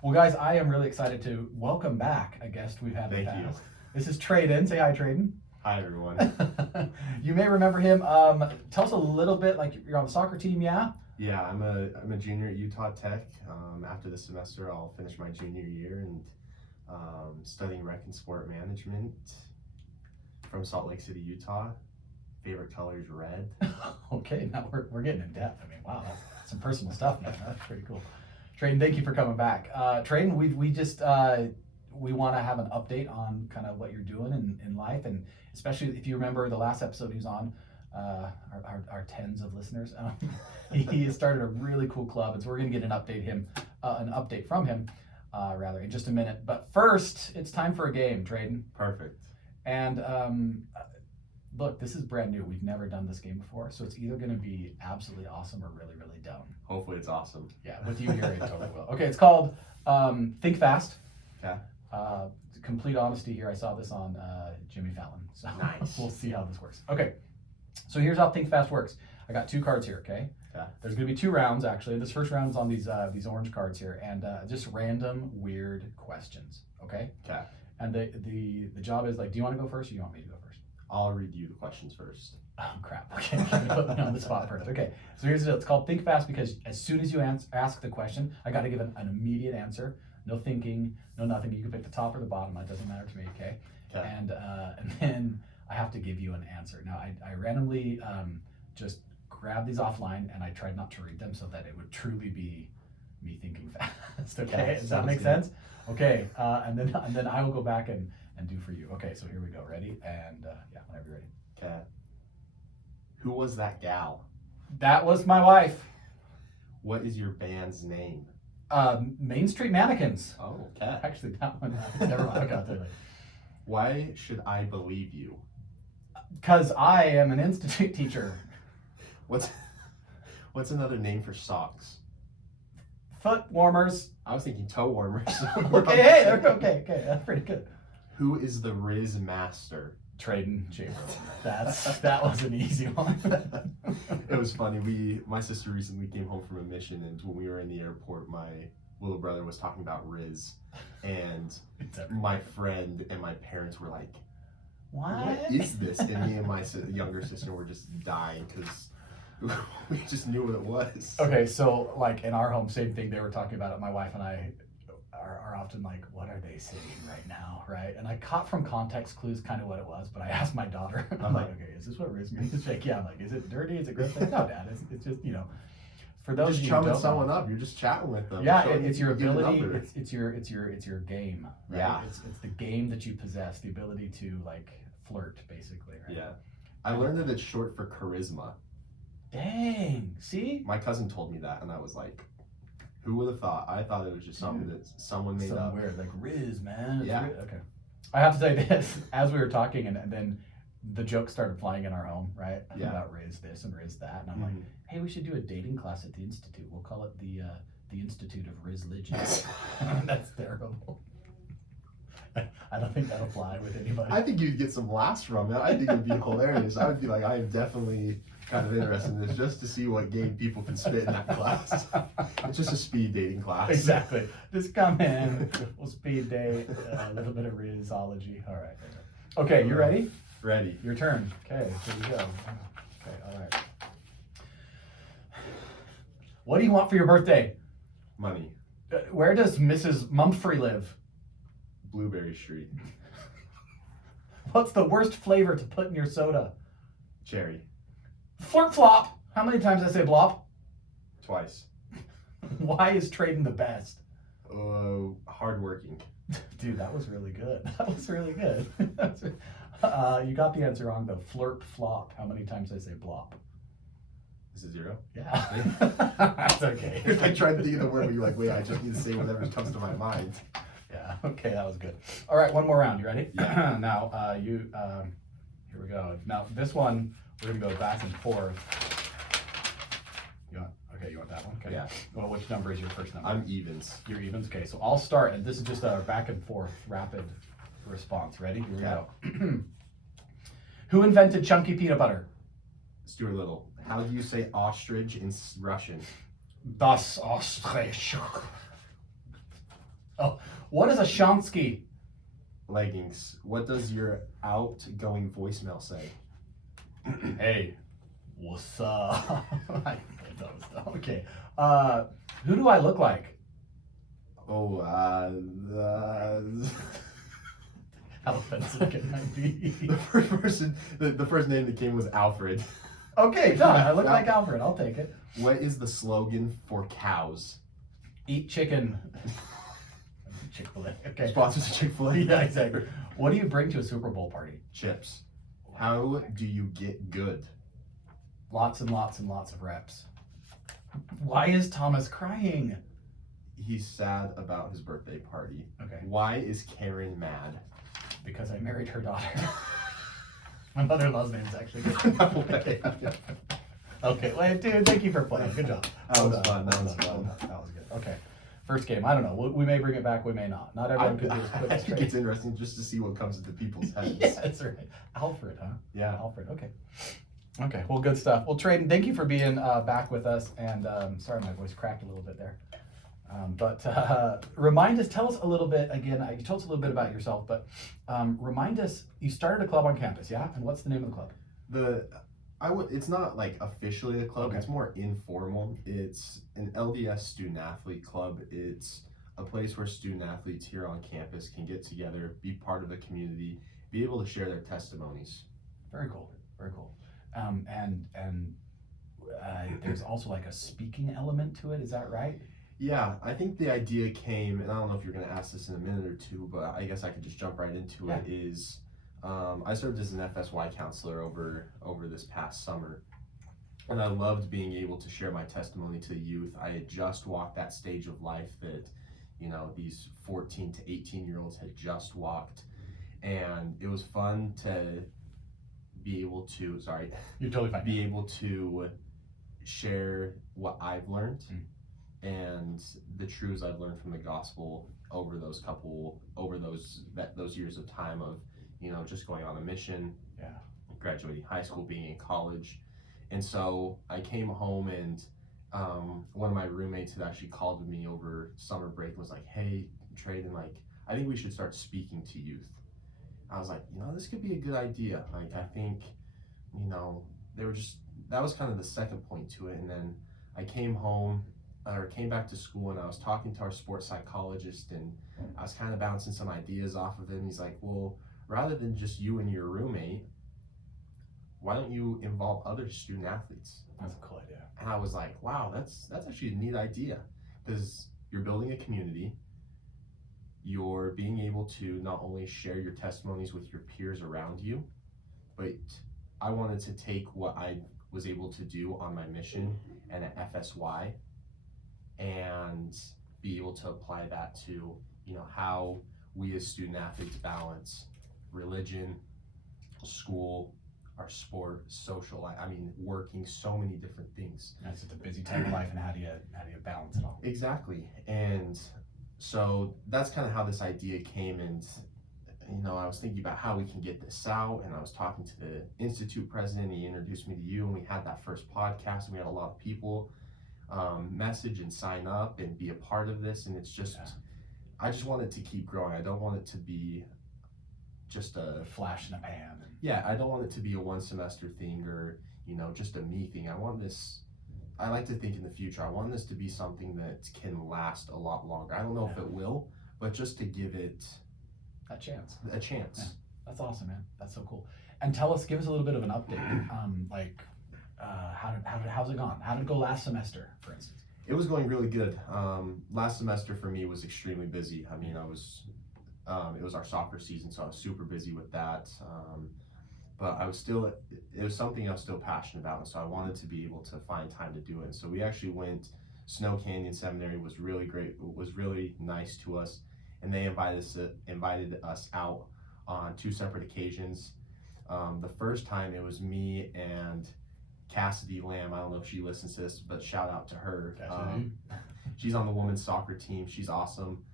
Well, guys, I am really excited to welcome back a guest we've had in the Thank you. past. This is Traedon. Say hi, Traedon. Hi, everyone. You may remember him. Tell us a little bit, like you're on the soccer team, yeah? Yeah, I'm a junior at Utah Tech. After this semester, I'll finish my junior year and studying rec and sport management from Salt Lake City, Utah. Favorite color is red. Okay, now we're getting in depth. I mean, wow, that's some personal stuff, man. That's pretty cool. Traedon, thank you for coming back. Traedon, we want to have an update on kind of what you're doing in life, and especially if you remember the last episode he was on, our tens of listeners. He has started a really cool club, and so we're going to get an update from him, rather in just a minute. But first, it's time for a game, Traedon. Perfect. And look, this is brand new. We've never done this game before, so it's either going to be absolutely awesome or really, really dumb. Hopefully, it's awesome. Yeah, with you here, it totally will. Okay, it's called Think Fast. Okay. Complete honesty here, I saw this on Jimmy Fallon, so Nice. We'll see how this works. Okay, so here's how Think Fast works. I got two cards here, okay? There's going to be two rounds, actually. This first round's on these orange cards here, and just random, weird questions, okay? Okay. And the job is, like, do you want to go first or do you want me to go first? I'll read you the questions first. Oh, crap. Okay, you're going to put me on the spot first. Okay, so here's the deal. It's called Think Fast because as soon as you ask the question, I got to give an immediate answer. No thinking, no nothing. You can pick the top or the bottom. It doesn't matter to me, okay? Okay. And then I have to give you an answer. Now, I randomly just grabbed these offline, and I tried not to read them so that it would truly be me thinking fast, okay? Okay, Does that make sense? Okay, and then I will go back and do for you. Okay, so here we go. Ready? And yeah, whenever you're ready. Okay. Who was that gal? That was my wife. What is your band's name? Main Street Mannequins. Oh, okay. Actually, that one, never mind. Okay, I'll tell you later. Why should I believe you? Because I am an institute teacher. What's another name for socks? Foot warmers. I was thinking toe warmers. Okay, hey, okay, that's pretty good. Who is the Riz master? Traedon Chamberlain. That was an easy one. It was funny. My sister recently came home from a mission, and when we were in the airport, my little brother was talking about Riz, and my friend and my parents were like, "What is this?" And me and my younger sister were just dying because we just knew what it was. Okay, so like in our home, same thing. They were talking about it. My wife and I are often like, what are they saying right now, right? And I caught from context clues kind of what it was, but I asked my daughter, I'm like, okay, is this what Riz means? She's like, yeah. I'm like, is it dirty? Is it gross? Like, no, Dad, it's just, for those just of you chumming who don't someone know, up. You're just chatting with them. yeah, showing it's your you the ability. number. It's your game. Right? Yeah. It's the game that you possess, the ability to like flirt, basically. Right? Yeah. I learned that it's short for charisma. Dang. See? My cousin told me that, and I was like, who would have thought? I thought it was just something that someone made up. Weird, like Riz, man. Yeah. Riz. Okay. I have to tell you this, as we were talking, and then the jokes started flying in our home, right? Yeah. About Riz this and Riz that, and I'm like, hey, we should do a dating class at the institute. We'll call it the Institute of Rizligion. That's terrible. I don't think that'll fly with anybody. I think you'd get some laughs from it. I think it'd be hilarious. I would be like, I am definitely kind of interested in this just to see what game people can spit in that class. It's just a speed dating class. Exactly. Just come in, we'll speed date, a little bit of Rizology. All right. Okay, you ready? Ready. Your turn. Okay, here we go. Okay, all right. What do you want for your birthday? Money. Where does Mrs. Mumphrey live? Blueberry Street. What's the worst flavor to put in your soda? Cherry. Flip flop. How many times did I say blop? Twice. Why is Traedon the best? Hardworking. Dude, that was really good. That was really good. You got the answer wrong though. Flirt flop. How many times did I say blop? Is it 0? Yeah. That's okay. I tried to think of the word where you're like, wait, I just need to say whatever comes to my mind. Yeah, okay, that was good. All right, one more round. You ready? Yeah. Now, here we go. Now, this one, we're going to go back and forth. You want that one? Okay. Yeah. Well, which number is your first number? I'm evens. Your evens? Okay, so I'll start, and this is just a back and forth rapid response. Ready? Here we go. Who invented chunky peanut butter? Stuart Little. How do you say ostrich in Russian? Das Ostrich. Oh, what is a Shonsky? Leggings. What does your outgoing voicemail say? Hey, what's up? Okay. Who do I look like? Oh, How offensive can I be? the first name that came was Alfred. Okay, done. I look like Alfred. I'll take it. What is the slogan for cows? Eat chicken. Chick-fil-A. Okay. Sponsors of Chick-fil-A. Yeah, exactly. What do you bring to a Super Bowl party? Chips. How do you get good? Lots and lots and lots of reps. Why is Thomas crying? He's sad about his birthday party. Okay. Why is Karen mad? Because I married her daughter. My mother-in-law's name is actually good. Okay. Okay. Well, dude, thank you for playing. Good job. That was fun. That was good. Okay. First game. I don't know. We may bring it back. We may not. Not everyone could do as quick I as think straight. it's interesting just to see what comes into people's heads. Yeah, that's right. Alfred, huh? Yeah. Alfred. Okay. Okay. Well, good stuff. Well, Traedon, thank you for being back with us. And sorry, my voice cracked a little bit there. But remind us, tell us a little bit, again, you told us a little bit about yourself, but remind us, you started a club on campus, yeah? And what's the name of the club? It's not like officially a club, Okay. It's more informal. It's an LDS student athlete club. It's a place where student athletes here on campus can get together, be part of the community, be able to share their testimonies. Very cool, very cool. And there's also like a speaking element to it, is that right? Yeah, I think the idea came, and I don't know if you're going to ask this in a minute or two, but I guess I could just jump right into it, is I served as an FSY counselor over this past summer, and I loved being able to share my testimony to the youth. I had just walked that stage of life that, these 14 to 18-year-olds had just walked, and it was fun to be able to, You're totally fine. Be able to share what I've learned. And the truths I've learned from the gospel over those years of time of, just going on a mission, graduating high school, being in college. And so I came home, and one of my roommates had actually called me over summer break and was like, hey, Traedon, I think we should start speaking to youth. I was like, this could be a good idea. I think, that was kind of the second point to it. And then I came back to school, and I was talking to our sports psychologist, and I was kind of bouncing some ideas off of him. He's like, well, rather than just you and your roommate, why don't you involve other student athletes? That's a cool idea. And I was like, wow, that's actually a neat idea, because you're building a community. You're being able to not only share your testimonies with your peers around you, but I wanted to take what I was able to do on my mission and at FSY and be able to apply that to, how we as student athletes balance religion, school, our sport, social, working, so many different things. That's just a busy time of life, and how do you balance it all? Exactly. And so that's kind of how this idea came, and I was thinking about how we can get this out, and I was talking to the Institute president. He introduced me to you, and we had that first podcast, and we had a lot of people message and sign up and be a part of this. And it's just, I just want it to keep growing. I don't want it to be just a flash in a pan. Yeah, I don't want it to be a one semester thing or, just a me thing. I like to think in the future, I want this to be something that can last a lot longer. I don't know if it will, but just to give it a chance. Yeah, that's awesome, man. That's so cool. And give us a little bit of an update. How's it gone? How did it go last semester, for instance? It was going really good. Last semester for me was extremely busy. It was our soccer season, so I was super busy with that. But it was something I was still passionate about, and so I wanted to be able to find time to do it. So we actually went, Snow Canyon Seminary was really great, was really nice to us, and they invited us out on 2 separate occasions. The first time it was me and Cassidy Lamb. I don't know if she listens to this, but shout out to her. She's on the women's soccer team. She's awesome.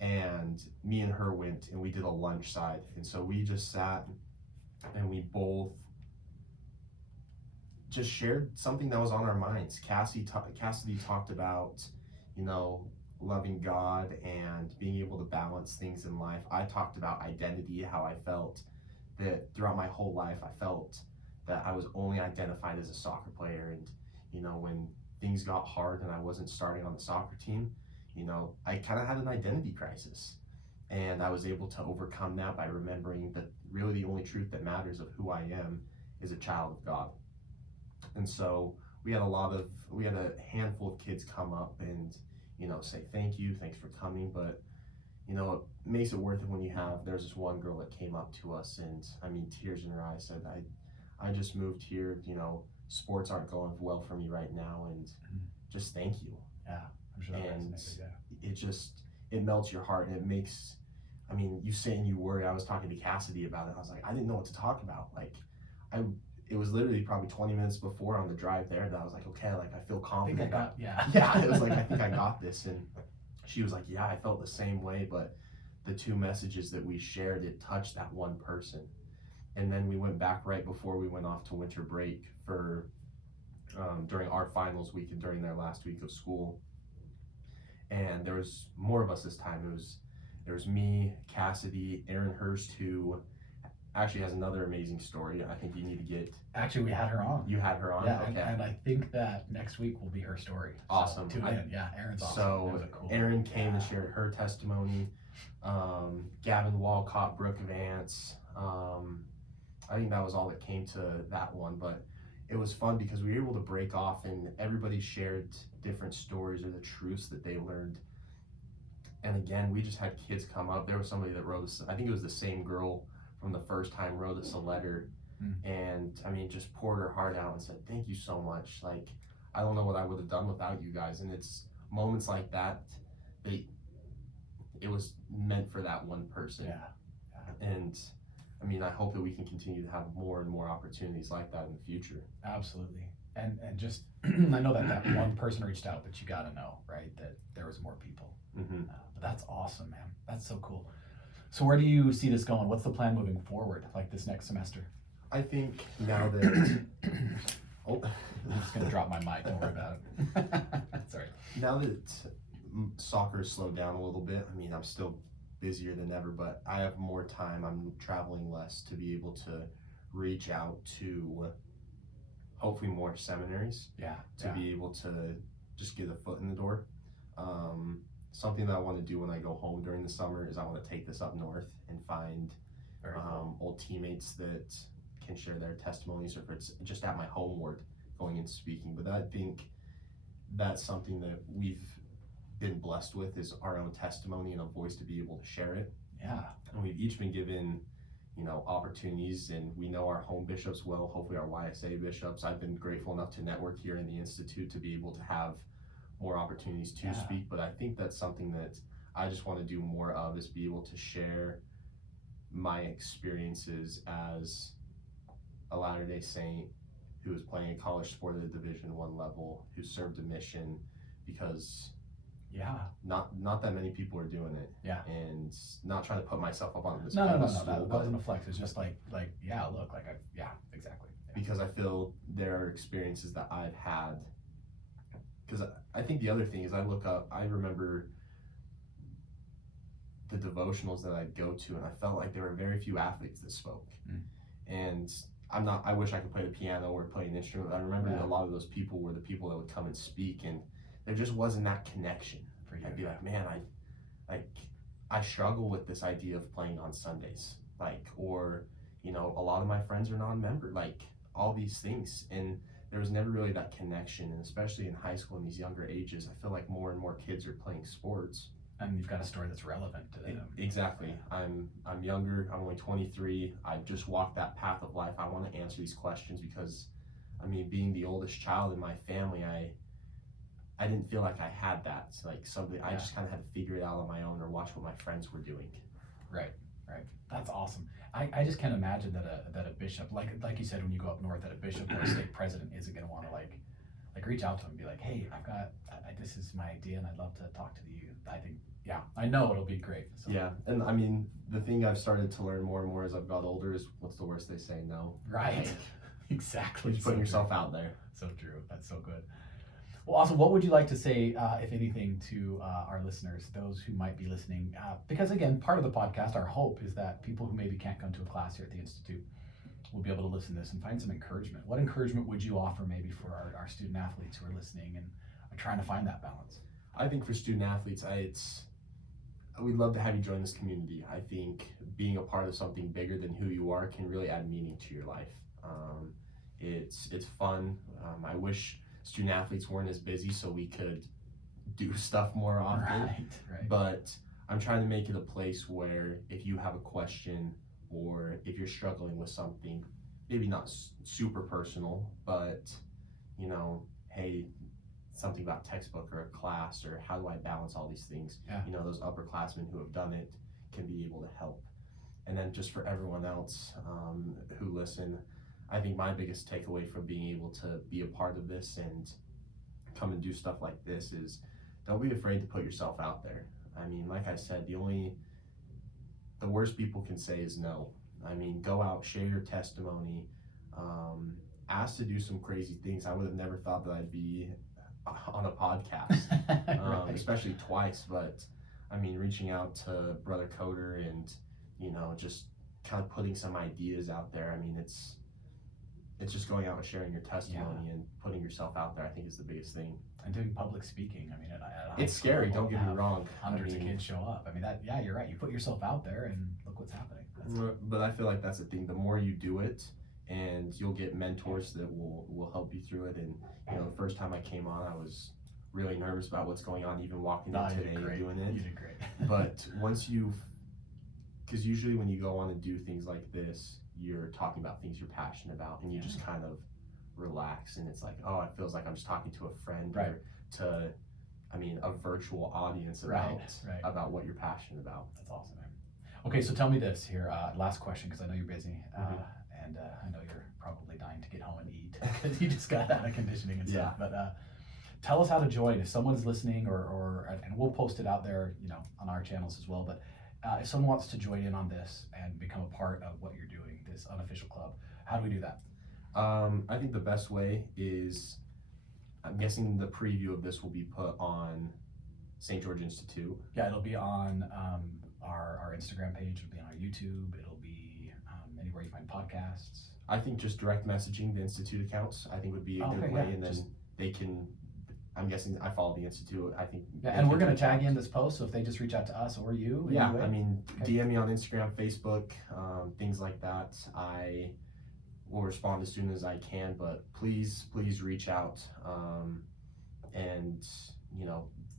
And me and her went, and we did a lunch side. And so we just sat, and we both just shared something that was on our minds. Cassidy talked about, loving God and being able to balance things in life. I talked about identity, how I felt that throughout my whole life, I felt that I was only identified as a soccer player. And, when things got hard and I wasn't starting on the soccer team, I kind of had an identity crisis. And I was able to overcome that by remembering that really the only truth that matters of who I am is a child of God. And so we had a handful of kids come up and, say thank you, thanks for coming. But, it makes it worth it when there's this one girl that came up to us and, tears in her eyes, said, I just moved here, sports aren't going well for me right now, and just thank you. Yeah, I'm sure that resonated, yeah. It melts your heart, and it makes, you say and you worry. I was talking to Cassidy about it. I was like, I didn't know what to talk about. It was literally probably 20 minutes before on the drive there that I was like, okay, I feel confident. Yeah, it was like, I think I got this. And she was like, yeah, I felt the same way, but the two messages that we shared, it touched that one person. And then we went back right before we went off to winter break for during our finals week and during their last week of school. And there was more of us this time. There was me, Cassidy, Aaron Hurst, who actually has another amazing story. I think you need to get. Actually, we had her on. You had her on? Yeah, okay. And I think that next week will be her story. Awesome. So tune in. Yeah, Aaron's awesome. So cool Aaron came and shared her testimony. Gavin Walcott, Brooke Vance. I think that was all that came to that one, but it was fun because we were able to break off and everybody shared different stories or the truths that they learned. And again, we just had kids come up. There was somebody that wrote us, I think it was the same girl from the first time, wrote us a letter and just poured her heart out and said, thank you so much. I don't know what I would have done without you guys. And it's moments like that, it was meant for that one person. Yeah. And I hope that we can continue to have more and more opportunities like that in the future. Absolutely. And just, I know that one person reached out, but you got to know, right, that there was more people. But that's awesome, man. That's so cool. So where do you see this going? What's the plan moving forward, this next semester? I think now that... I'm just going to drop my mic. Don't worry about it. Sorry. Now that soccer has slowed down a little bit, I'm still busier than ever, but I have more time. I'm traveling less to be able to reach out to hopefully more seminaries. To be able to just get a foot in the door. Something that I want to do when I go home during the summer is I want to take this up north and find old teammates that can share their testimonies, or if it's just at my home ward going and speaking. But I think that's something that we've been blessed with, is our own testimony and a voice to be able to share it. Yeah. And we've each been given, opportunities, and we know our home bishops well, hopefully our YSA bishops. I've been grateful enough to network here in the Institute to be able to have more opportunities to speak. But I think that's something that I just want to do more of, is be able to share my experiences as a Latter-day Saint who is playing a college sport at a Division I level, who served a mission, because not that many people are doing it. And not trying to put myself up on this pedestal. No, that wasn't a flex. It's just exactly. Because I feel there are experiences that I've had. Because I think the other thing is I remember the devotionals that I'd go to, and I felt like there were very few athletes that spoke. And I wish I could play the piano or play an instrument. I remember that a lot of those people were the people that would come and speak, and there just wasn't that connection. I'd be like, man, I struggle with this idea of playing on Sundays, or a lot of my friends are non-member, all these things, and there was never really that connection. And especially in high school, in these younger ages, I feel like more and more kids are playing sports. And you've got a story that's relevant to them. Exactly. I'm younger. I'm only 23. I've just walked that path of life. I want to answer these questions because, being the oldest child in my family, I didn't feel like I had that. It's something I just kind of had to figure it out on my own, or watch what my friends were doing. Right. That's awesome. I just can't imagine that a bishop, like you said, when you go up north, that a bishop or a stake president isn't going to want to reach out to them and be like, hey, I've got this is my idea and I'd love to talk to you. I think, I know it'll be great. So. Yeah, and the thing I've started to learn more and more as I've got older is, what's the worst they say? No. Right. Exactly. Just putting yourself out there. So true. That's so good. Well, awesome. What would you like to say, if anything, to our listeners, those who might be listening? Because again, part of the podcast, our hope is that people who maybe can't come to a class here at the Institute will be able to listen to this and find some encouragement. What encouragement would you offer maybe for our student athletes who are listening and are trying to find that balance? I think for student athletes, we'd love to have you join this community. I think being a part of something bigger than who you are can really add meaning to your life. It's fun. I wish student athletes weren't as busy so we could do stuff more often. Right. But I'm trying to make it a place where if you have a question or if you're struggling with something, maybe not super personal, but hey, something about textbook or a class or how do I balance all these things, those upperclassmen who have done it can be able to help. And then just for everyone else who listen, I think my biggest takeaway from being able to be a part of this and come and do stuff like this is don't be afraid to put yourself out there. I mean, like I said, the worst people can say is no. I mean, go out, share your testimony, ask to do some crazy things. I would have never thought that I'd be on a podcast, Right. especially twice, but I mean, reaching out to Brother Coder and, just kind of putting some ideas out there. I mean, it's just going out and sharing your testimony and putting yourself out there, I think, is the biggest thing. And doing public speaking. I mean, it's scary, don't get me wrong. Hundreds of kids show up. I mean, you're right. You put yourself out there and look what's happening. But I feel like that's the thing. The more you do it, and you'll get mentors that will help you through it. And, the first time I came on, I was really nervous about what's going on, even walking in today and doing it. You did great. But because usually when you go on and do things like this, you're talking about things you're passionate about, and you just kind of relax, and it's like, oh, it feels like I'm just talking to a friend or to, a virtual audience about what you're passionate about. That's awesome, man. Okay, so tell me this here, last question, because I know you're busy, and I know you're probably dying to get home and eat because you just got out of conditioning and stuff. But tell us how to join if someone's listening, and we'll post it out there, on our channels as well. But if someone wants to join in on this and become a part of what you're doing, this unofficial club, how do we do that? I think the best way is, I'm guessing the preview of this will be put on St. George Institute. Yeah, it'll be on our Instagram page, it'll be on our YouTube, it'll be anywhere you find podcasts. I think just direct messaging the Institute accounts, I think would be a good way, and then they can, I'm guessing I follow the Institute, I think. Yeah, and we're going to tag you in this post, so if they just reach out to us or you. Yeah, DM me on Instagram, Facebook, things like that. I will respond as soon as I can, but please reach out, and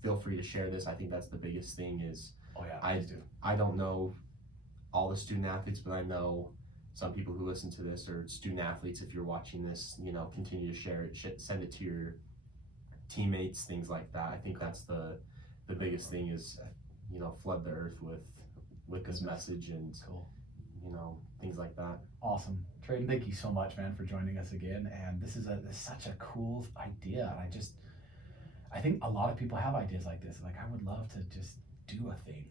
feel free to share this. I think that's the biggest thing is, I don't know all the student athletes, but I know some people who listen to this are student athletes. If you're watching this, continue to share it, send it to your teammates, things like that. I think that's the biggest thing is, flood the earth with this message and things like that. Awesome. Traedon, thank you so much, man, for joining us again. And this is such a cool idea. And I think a lot of people have ideas like this. Like, I would love to just do a thing,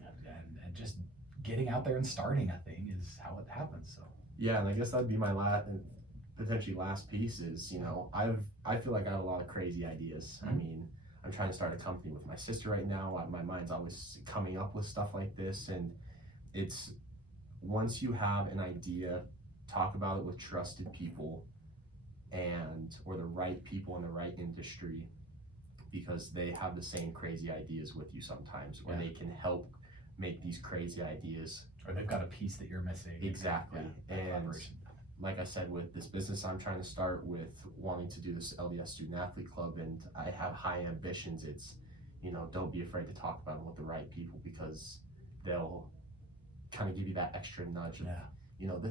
and just getting out there and starting a thing is how it happens. So yeah, and I guess that'd be my potentially last piece is, I feel like I have a lot of crazy ideas. Mm-hmm. I mean, I'm trying to start a company with my sister right now. My mind's always coming up with stuff like this, and it's, once you have an idea, talk about it with trusted people or the right people in the right industry, because they have the same crazy ideas with you sometimes, or they can help make these crazy ideas. Or they've got a piece that you're missing. Exactly. And like I said, with this business I'm trying to start with, wanting to do this LDS Student Athlete Club, and I have high ambitions, it's, don't be afraid to talk about them with the right people, because they'll kind of give you that extra nudge of,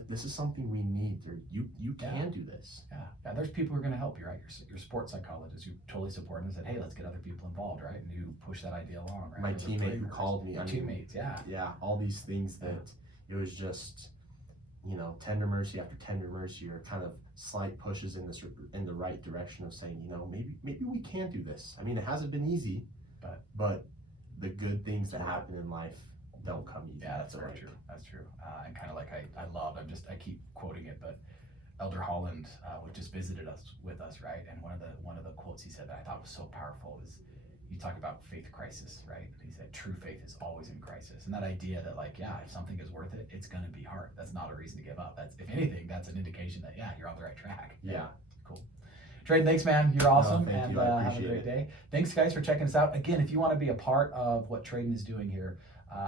this is something we need, or you can do this. Yeah, there's people who are going to help you, right? Your sports psychologist who totally support and said, hey, let's get other people involved, right? And who push that idea along, right? My teammate who called me. Teammates, yeah, all these things that it was just, tender mercy after tender mercy, or kind of slight pushes in the right direction of saying, maybe we can do this. I mean, it hasn't been easy, but the good things that happen in life don't come easy. Yeah, that's very true. That's true. And kind of like I keep quoting it, but Elder Holland just visited us with us, right? And one of the quotes he said that I thought was so powerful was, you talk about faith crisis, right? He said true faith is always in crisis, and that idea that like, yeah, if something is worth it, it's gonna be hard. That's not a reason to give up. That's, if anything, that's an indication that yeah, you're on the right track. Yeah. Cool. Traedon, thanks, man. You're awesome, thank and you. I have a appreciate great it. day. Thanks, guys, for checking us out. Again, if you want to be a part of what Traedon is doing here,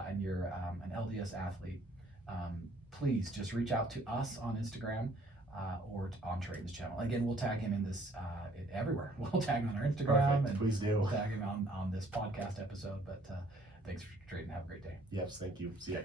and you're an LDS athlete, please just reach out to us on Instagram or on Traedon's channel. Again, we'll tag him in this everywhere. We'll tag him on our Instagram. Perfect. And Please do. We'll tag him on this podcast episode. But thanks, Traedon. Have a great day. Yes, thank you. See ya.